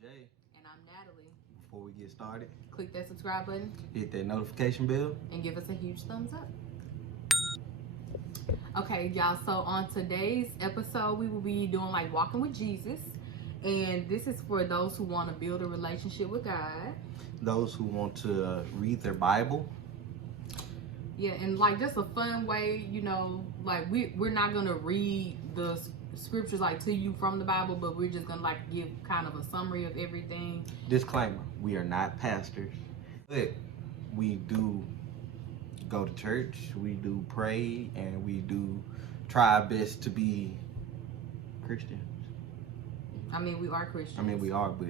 Jay. And I'm Natalie. Before we get started, click that subscribe button, hit that notification bell, and give us a huge thumbs up. Okay, y'all, so on today's episode, we will be doing like walking with Jesus. And this is for those who want to build a relationship with God. Those who want to read their Bible. Yeah, and like just a fun way, you know, like we're not going to read the scriptures like to you from the Bible, but we're just going to like give kind of a summary of everything. Disclaimer, we are not pastors, but we do go to church, we do pray, and we do try our best to be Christians. I mean, we are Christians. I mean, we are, but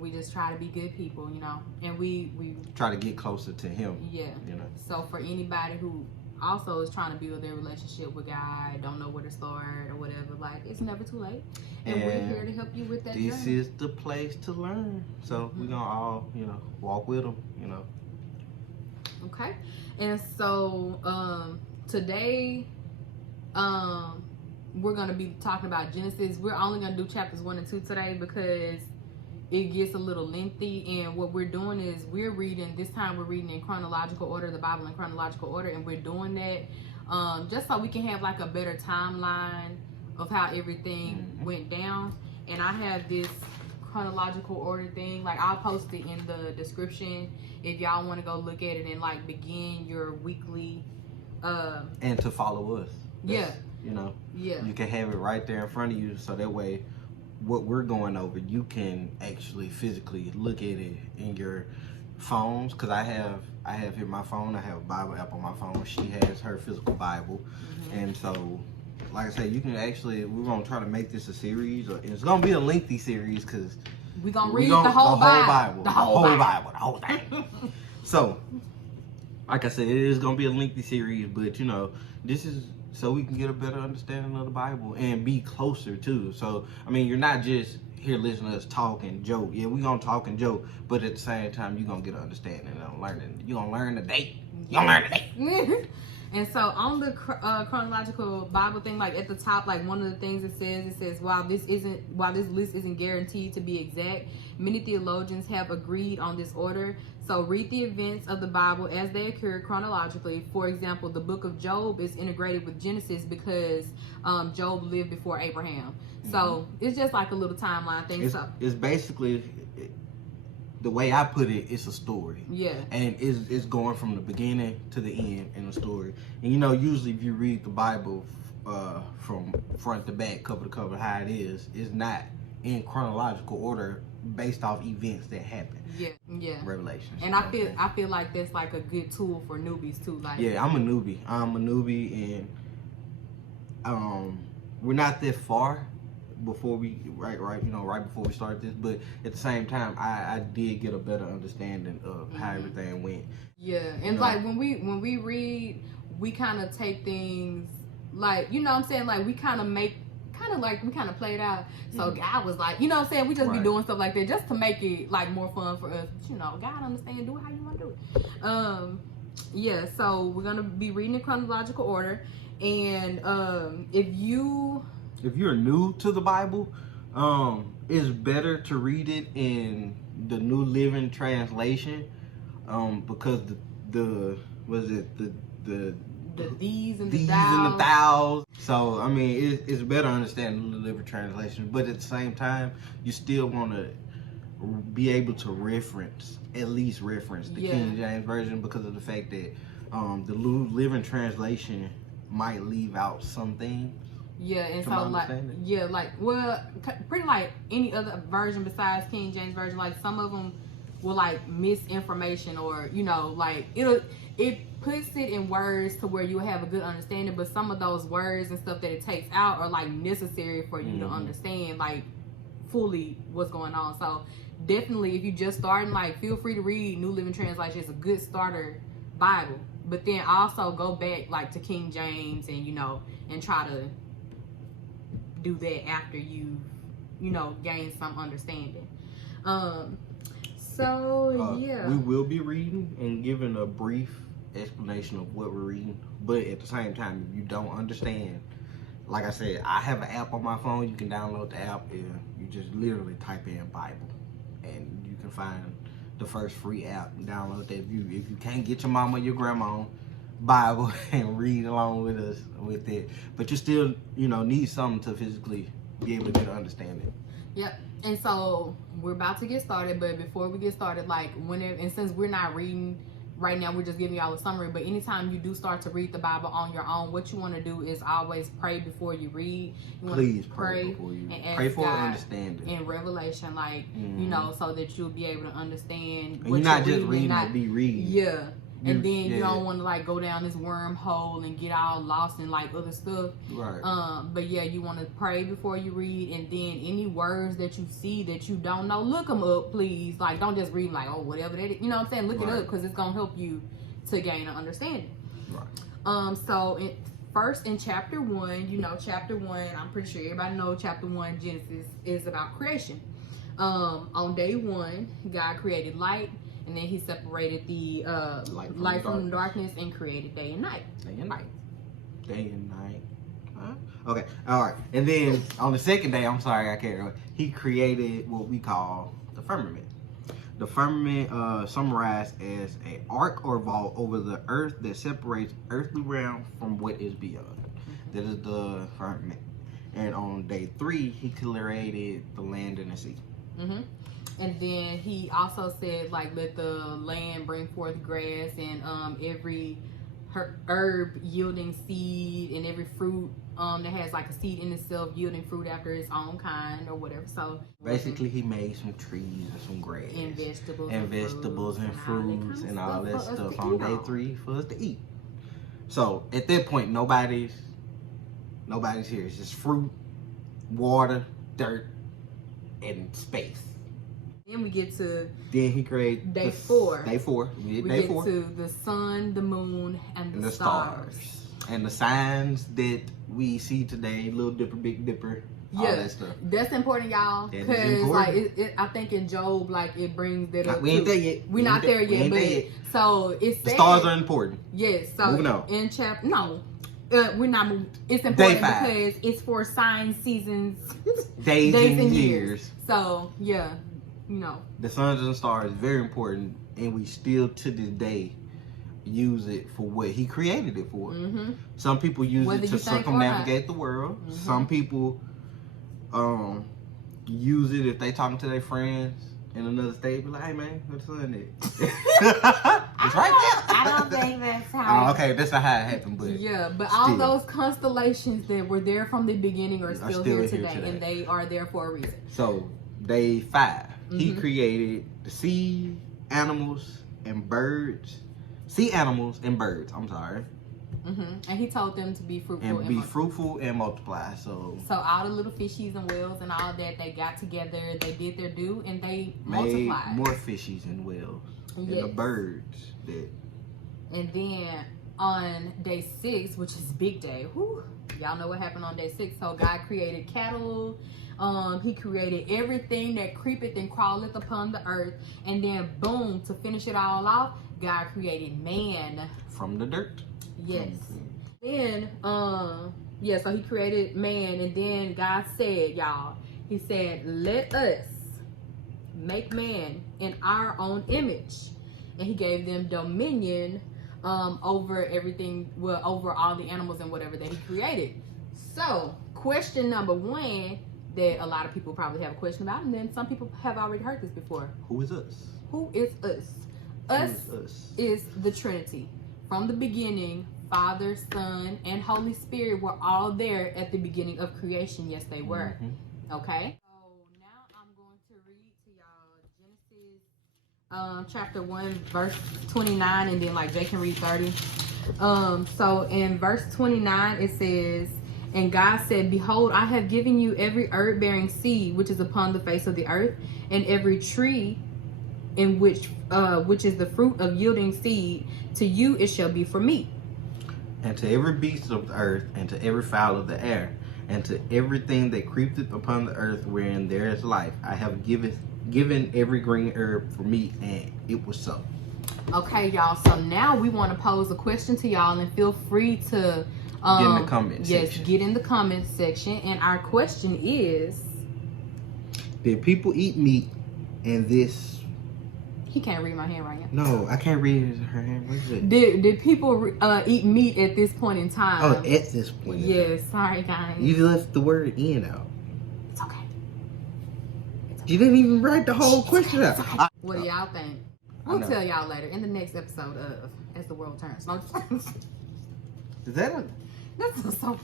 we just try to be good people, you know, and we try to get closer to Him. Yeah. You know. So for anybody who also is trying to build their relationship with God, don't know where to start or whatever, like it's never too late, and we're here to help you with that. This journey is the place to learn. So we're gonna all, you know, walk with them. You know. Okay, and so today, we're gonna be talking about Genesis. We're only gonna do chapters 1 and 2 today because it gets a little lengthy, and what we're doing is we're reading in chronological order, the Bible in chronological order, and we're doing that just so we can have like a better timeline of how everything went down. And I have this chronological order thing, like I'll post it in the description if y'all want to go look at it and like begin your weekly and to follow us. Yeah. You know, yeah, you can have it right there in front of you, so that way what we're going over, you can actually physically look at it in your phones. Because I have here my phone, I have a Bible app on my phone. She has her physical Bible. And so, like I said, you can actually, we're going to try to make this a series, or it's going to be a lengthy series because we're going to read the whole Bible. The whole Bible, the whole thing. So, like I said, it is going to be a lengthy series, but you know, this is so we can get a better understanding of the Bible and be closer too. So, I mean, you're not just here listening to us talk and joke. Yeah, we're going to talk and joke, but at the same time, you're going to get an understanding and learning. You're going to learn today. You're going to learn today. And so on the chronological Bible thing, like at the top, like one of the things it says, while this list isn't guaranteed to be exact, many theologians have agreed on this order. So read the events of the Bible as they occur chronologically. For example, the book of Job is integrated with Genesis because Job lived before Abraham. So it's just like a little timeline thing. It's basically, the way I put it, it's a story. Yeah. And it's going from the beginning to the end in a story. And you know, usually if you read the Bible from front to back, cover to cover, how it is, it's not in chronological order based off events that happen. Yeah. Revelations. And I feel like that's like a good tool for newbies too. Like, yeah, I'm a newbie, and we're not that far before we right before we start this, but at the same time I did get a better understanding of how everything went. Yeah, and like when we read, we kind of take things like, you know what I'm saying, like we kind of play it out. So God was like, you know what I'm saying, we just be doing stuff like that just to make it like more fun for us. But, you know, God understand, do it how you want to do it. Yeah, so we're gonna be reading in chronological order, and if you're new to the Bible, it's better to read it in the New Living Translation, because the these and the thous. So I mean, it's better to understand the New Living Translation, but at the same time, you still want to be able to at least reference the King James Version, because of the fact that the New Living Translation might leave out some things. Yeah, and so pretty like any other version besides King James Version, like some of them will like misinformation, or you know, like it puts it in words to where you have a good understanding, but some of those words and stuff that it takes out are like necessary for you to understand like fully what's going on. So definitely, if you just starting, like feel free to read New Living Translation. It's a good starter Bible, but then also go back like to King James and and try to do that after you gain some understanding. We will be reading and giving a brief explanation of what we're reading, but at the same time, if you don't understand, like I said, I have an app on my phone. You can download the app and you just literally type in Bible. and you can find the first free app. Download that. If you can't get your mama or your grandma Bible and read along with us with it, but you still need something to physically be able to get an understanding. Yep. And so we're about to get started, but before we get started, like whenever, and since we're not reading right now, we're just giving y'all a summary, but anytime you do start to read the Bible on your own, what you want to do is always pray before you read. Please pray before you and pray for God understanding and revelation, like so that you'll be able to understand and you're not just reading to be reading. Yeah. And then you don't want to like go down this wormhole and get all lost in like other stuff. Right. But yeah, you want to pray before you read, and then any words that you see that you don't know, look them up, please. Like, don't just read like, oh, whatever that is. You know what I'm saying? Look it up, because it's gonna help you to gain an understanding. Right. So first in chapter 1, chapter 1, I'm pretty sure everybody knows chapter 1, Genesis, is about creation. On day 1, God created light. And then he separated the light from darkness and created day and night. Day and night. Day and night. Huh? Okay. All right. And then on the second day, I'm sorry, I can't remember, he created what we call the firmament. The firmament summarized as an arc or vault over the earth that separates earthly realm from what is beyond. Mm-hmm. That is the firmament. And on day 3, he created the land and the sea. Mm-hmm. And then he also said, like, let the land bring forth grass and every herb yielding seed, and every fruit that has like a seed in itself yielding fruit after its own kind or whatever. So basically he made some trees and some grass and vegetables and fruits and all that stuff on day 3 for us to eat. So at that point nobody's here. It's just fruit, water, dirt, and space. Then we get to he created day 4. Day 4. We get to the sun, the moon, and the stars. And the signs that we see today, Little Dipper, Big Dipper, all that stuff. That's important, y'all. Because like I think in Job, like it brings that up. We ain't there yet. We're not there yet, but so it's the stars are important. Yes. So moving on. In chapter we're not moving. It's important because it's for signs, seasons, days and years. So the suns and stars is very important, and we still to this day use it for what he created it for. Mm-hmm. Some people use it to circumnavigate the world. Mm-hmm. Some people use it if they talking to their friends in another state. Be like, hey man, what's the sun is? It's right there. I don't think that's how. Okay, that's not how it happened, but but all those constellations that were there from the beginning are still here today, and they are there for a reason. So day 5, he created the sea animals and birds. Sea animals and birds. I'm sorry. And he told them to be fruitful and multiply. So all the little fishies and whales and all that, they got together, they did their due, and they made multiplied. More fishies and whales. And the birds that. And then on day 6, which is big day, y'all know what happened on day 6. So God created cattle. He created everything that creepeth and crawleth upon the earth, and then boom, to finish it all off, God created man from the dirt. Yes. Then so he created man, and then God said, y'all, he said, let us make man in our own image, and he gave them dominion over everything, over all the animals and whatever that he created. So question number 1 that a lot of people probably have a question about, and then some people have already heard this before. Who is us? Who is us? Us is the Trinity. From the beginning, Father, Son, and Holy Spirit were all there at the beginning of creation. Yes, they were. Okay? So now I'm going to read to y'all Genesis chapter 1, verse 29, and then like Jay can read 30. So in verse 29, it says, and God said, behold, I have given you every herb-bearing seed which is upon the face of the earth, and every tree in which is the fruit of yielding seed. To you it shall be for meat. And to every beast of the earth, and to every fowl of the air, and to everything that creepeth upon the earth wherein there is life, I have given every green herb for meat, and it was so. Okay, y'all. So now we want to pose a question to y'all, and feel free to get in the comment section. Yes, get in the comment section. And our question is, did people eat meat And this. He can't read my handwriting. No, I can't read her hand. What is it? Did people eat meat at this point in time? Oh, at this point. Yes. Sorry, guys. You left the word "in" out. It's okay. You didn't even write the whole question out. What do y'all think? We'll tell y'all later in the next episode of As the World Turns. No, Is that a... that's so.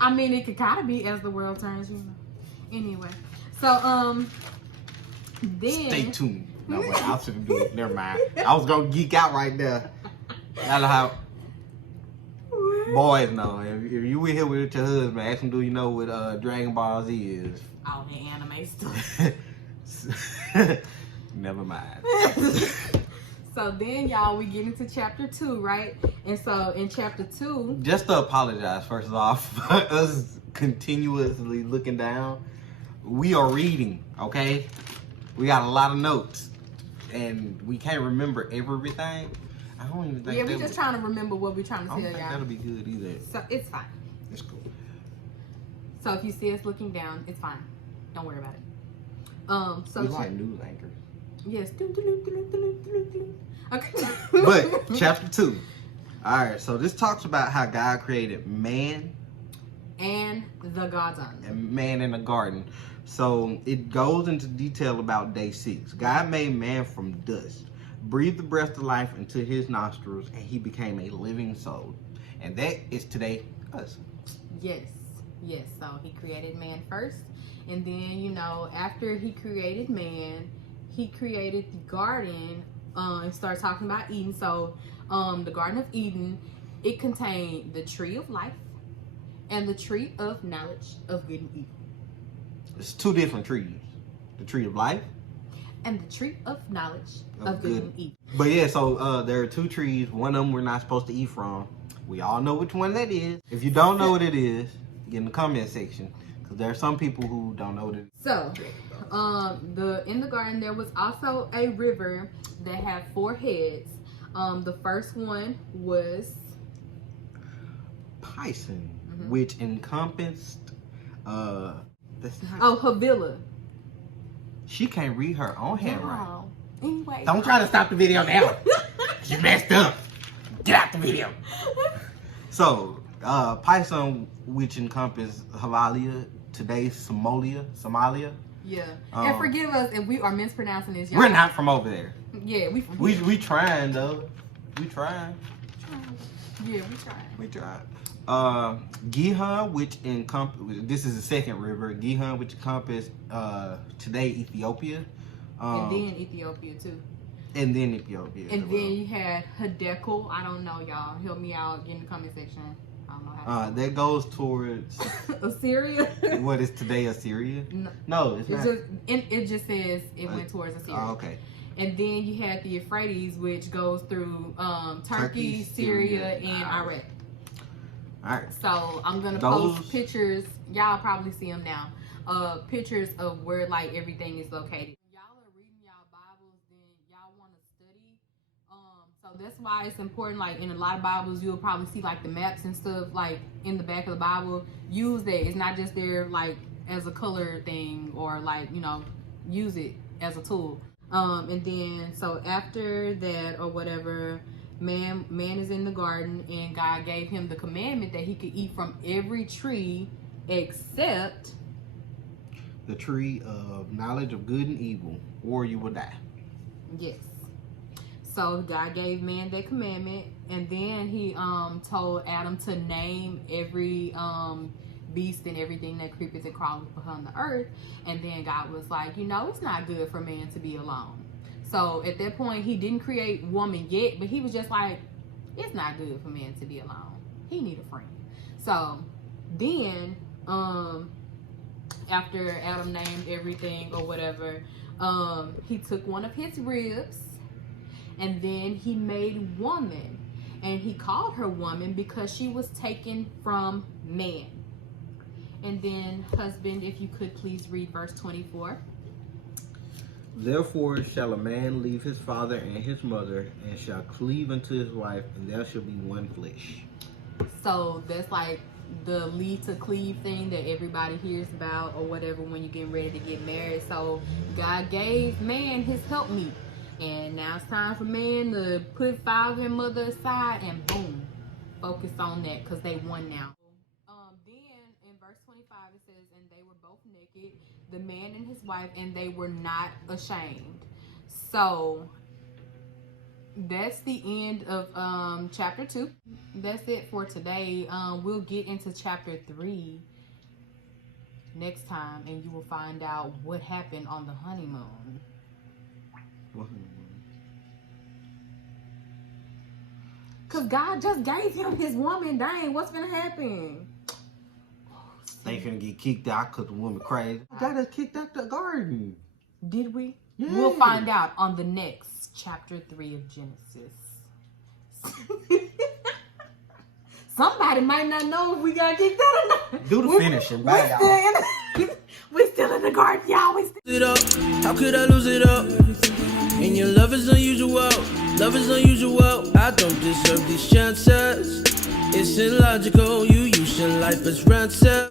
I mean, it could kind of be As the World Turns, you know. Anyway, so then Stay tuned. No, wait, I shouldn't do it. Never mind. I was gonna geek out right there. That's how boys know. If you were here with your husband, ask him, do you know what Dragon Ball Z is? all the anime stuff. Never mind. So then, y'all, we get into chapter 2, right? And so in chapter 2, Just to apologize, first off, for us continuously looking down. We are reading, okay? We got a lot of notes, and we can't remember everything. I don't even think. yeah, we're just trying to remember what we're trying to I tell don't think y'all. that'll be good either. So it's fine. It's cool. So if you see us looking down, it's fine. Don't worry about it. So We like news anchors. yes. Okay. But chapter 2. All right, so this talks about how God created man and the garden. and man in the garden. So it goes into detail about day 6. God made man from dust, breathed the breath of life into his nostrils, and he became a living soul. And that is today us. Yes. Yes. So he created man first, and then after he created man, he created the garden. And started talking about Eden. So the Garden of Eden, it contained the tree of life and the tree of knowledge of good and evil. It's 2 different trees. The tree of life and the tree of knowledge of good and evil. But yeah, so there are 2 trees. One of them we're not supposed to eat from. We all know which one that is. If you don't know what it is, get in the comment section, because there are some people who don't know what it is. So in the garden there was also a river that had 4 heads. The first one was Pison, which encompassed Havilah. She can't read her own handwriting. Wow. Anyway, Don't try to stop the video now. You messed up. Get out the video. So Pison, which encompassed Havilah, today's Somalia. Yeah, and forgive us if we are mispronouncing this. Y'all. We're not from over there. Yeah, we trying though. We trying. Yeah, we tried. Gihon, which this is the second river. Gihon, which encompassed today Ethiopia. And then Ethiopia too. And then Ethiopia. And then you had Hadekel. I don't know, y'all. Help me out in the comment section. I don't know how. That goes towards Assyria. What is today Assyria? No, it's not. It just says it went towards Assyria. Oh, okay. And then you had the Euphrates, which goes through Turkey, Syria, and Iraq. All right. So I'm gonna post pictures. Y'all probably see them now. Pictures of where like everything is located. When y'all are reading y'all Bibles, then y'all want to study. So that's why it's important. Like in a lot of Bibles, you'll probably see like the maps and stuff like in the back of the Bible. Use that. It's not just there like as a color thing or like use it as a tool. And then so after that or whatever, man is in the garden, and God gave him the commandment that he could eat from every tree except the tree of knowledge of good and evil, or you will die. Yes. So God gave man that commandment, and then he told Adam to name every beast and everything that creepeth and crawleth upon the earth. And then God was like, it's not good for man to be alone. So at that point, he didn't create woman yet, but he was just like, it's not good for man to be alone. He need a friend. So then, after Adam named everything or whatever, he took one of his ribs, and then he made woman, and he called her woman because she was taken from man. And then, husband, if you could please read verse 24. Therefore shall a man leave his father and his mother, and shall cleave unto his wife, and there shall be one flesh. So that's like the lead to cleave thing that everybody hears about or whatever when you're getting ready to get married. So God gave man his helpmeet. And now it's time for man to put father and mother aside and boom, focus on that because they won now. Then in verse 25 it says, and they were both naked, the man and his wife, and they were not ashamed. So that's the end of chapter 2. That's it for today. We'll get into chapter 3 next time, and you will find out what happened on the honeymoon. Cause God just gave him his woman. Dang, what's gonna happen? They finna get kicked out because the woman crazy. Got us kicked out the garden. Did we? Yeah. We'll find out on the next chapter 3 of Genesis. Somebody might not know if we got kicked out or not. Do the finishing. Bye, y'all. We're still in the garden, y'all. How could I lose it up? And your love is unusual. Love is unusual. I don't deserve these chances. It's illogical. You using life as ransom.